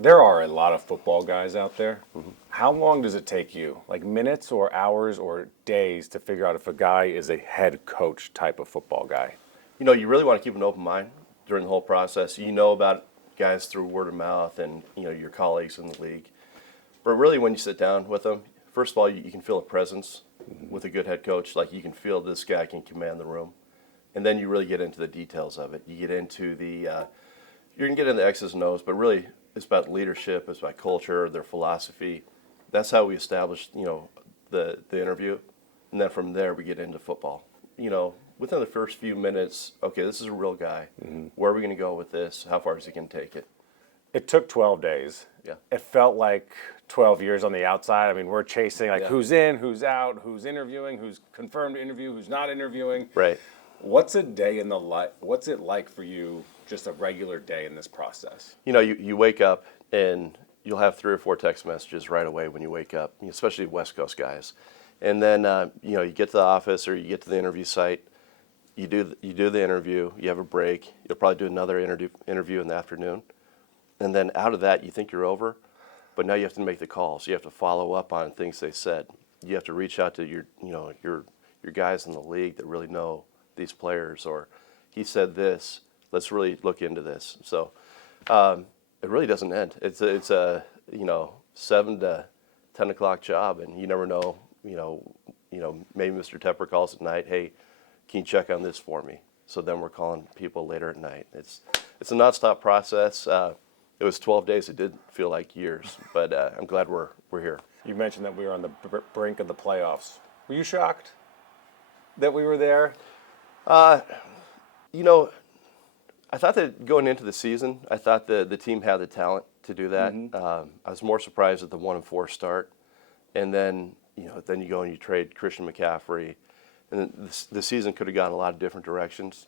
There are a lot of football guys out there. How long does it take you, like minutes or hours or days, to figure out if a guy is a head coach type of football guy? You really want to keep an open mind during the whole process. You know about guys through word of mouth and, your colleagues in the league. But really when you sit down with them, first of all, you can feel a presence with a good head coach. Like you can feel this guy can command the room. And then you really get into the details of it. You get into you're going to get into X's and O's, but really it's about leadership, it's about culture, their philosophy. That's how we established, the interview. And then from there we get into football. Within the first few minutes, okay, this is a real guy. Where are we going to go with this? How far is he going to take it? It took 12 days. Yeah. It felt like 12 years on the outside. I mean, we're chasing who's in, who's out, who's interviewing, who's confirmed to interview, who's not interviewing. Right. What's a day in the life? What's it like for you, just a regular day in this process? You wake up and you'll have 3 or 4 text messages right away when you wake up, especially West Coast guys. And then, you get to the office or you get to the interview site. You do the interview. You have a break. You'll probably do another interview in the afternoon. And then out of that, you think you're over, but now you have to make the calls. You have to follow up on things they said. You have to reach out to your guys in the league that really know these players, or he said this. Let's really look into this. So it really doesn't end. It's a 7 to 10 o'clock job, and you never know. Maybe Mr. Tepper calls at night. Hey, can you check on this for me? So then we're calling people later at night. It's a nonstop process. It was 12 days. It did feel like years, but I'm glad we're here. You mentioned that we were on the brink of the playoffs. Were you shocked that we were there? I thought that going into the season, I thought the team had the talent to do that. I was more surprised at the 1-4 start, and then then you go and you trade Christian McCaffrey, and the season could have gone a lot of different directions.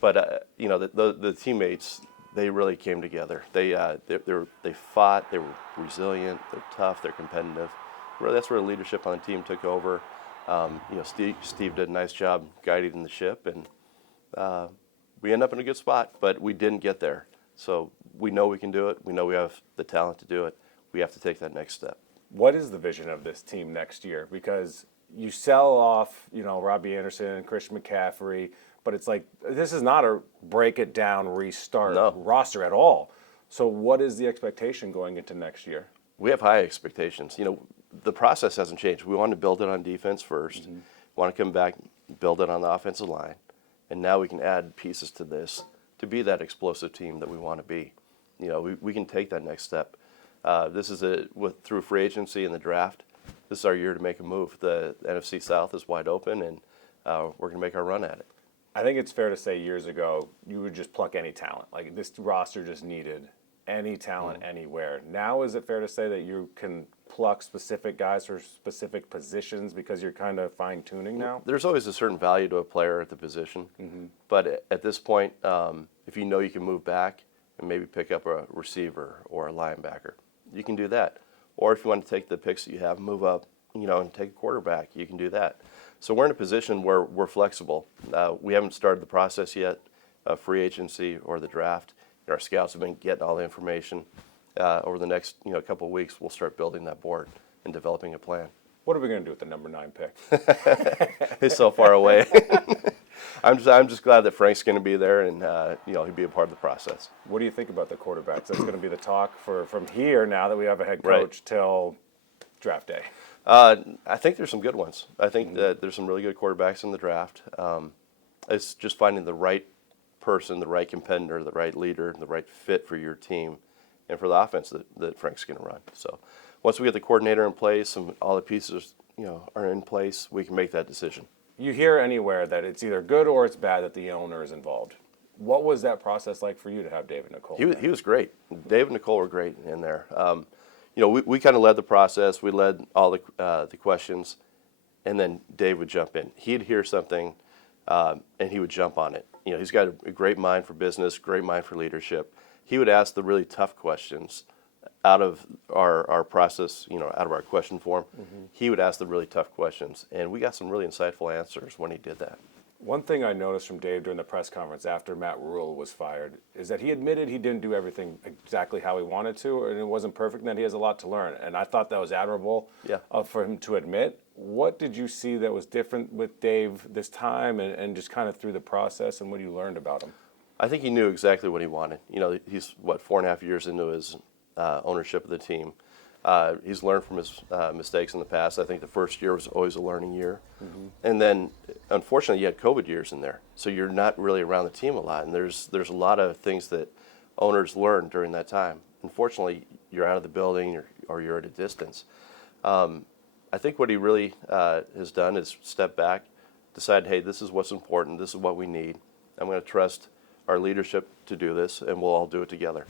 But the teammates, they really came together. They fought. They were resilient. They're tough. They're competitive. Really, that's where the leadership on the team took over. Steve did a nice job guiding the ship, and we end up in a good spot. But we didn't get there. So we know we can do it. We know we have the talent to do it. We have to take that next step. What is the vision of this team next year? Because you sell off, Robbie Anderson and Christian McCaffrey, but it's like this is not a break it down, restart roster at all. So what is the expectation going into next year? We have high expectations. The process hasn't changed. We want to build it on defense first. We want to come back, build it on the offensive line, and now we can add pieces to this to be that explosive team that we want to be. We can take that next step. This is through free agency and the draft. This is our year to make a move. The NFC South is wide open, and we're going to make our run at it. I think it's fair to say years ago you would just pluck any talent. Like this roster just needed any talent anywhere. Now is it fair to say that you can pluck specific guys for specific positions because you're kind of fine-tuning now? There's always a certain value to a player at the position. But at this point, if you know you can move back and maybe pick up a receiver or a linebacker, you can do that. Or if you want to take the picks that you have, move up, and take a quarterback, you can do that. So we're in a position where we're flexible. We haven't started the process yet, free agency or the draft. Our scouts have been getting all the information. Over the next couple of weeks, we'll start building that board and developing a plan. What are we going to do with the number 9 pick? It's so far away. I'm just glad that Frank's going to be there and he'll be a part of the process. What do you think about the quarterbacks? That's going to be the talk from here now that we have a head coach till draft day. I think there's some good ones. I think that there's some really good quarterbacks in the draft. It's just finding the right person, the right competitor, the right leader, the right fit for your team and for the offense that Frank's going to run. So once we get the coordinator in place and all the pieces are in place, we can make that decision. You hear anywhere that it's either good or it's bad that the owner is involved. What was that process like for you to have David Nicole? He was great. Dave and Nicole were great in there. We kind of led the process. We led all the questions, and then Dave would jump in. He'd hear something, and he would jump on it. He's got a great mind for business, great mind for leadership. He would ask the really tough questions out of our process, out of our question form. He would ask the really tough questions, and we got some really insightful answers when he did that. One thing I noticed from Dave during the press conference after Matt Rule was fired is that he admitted he didn't do everything exactly how he wanted to, and it wasn't perfect, and that he has a lot to learn. And I thought that was admirable for him to admit. What did you see that was different with Dave this time, and just kind of through the process, and what you learned about him? I think he knew exactly what he wanted. You know, he's, 4.5 years into his ownership of the team. He's learned from his mistakes in the past. I think the first year was always a learning year. Mm-hmm. And then, unfortunately, you had COVID years in there. So you're not really around the team a lot. And there's a lot of things that owners learn during that time. Unfortunately, you're out of the building or you're at a distance. I think what he really has done is step back, decide, hey, this is what's important. This is what we need. I'm going to trust our leadership to do this, and we'll all do it together.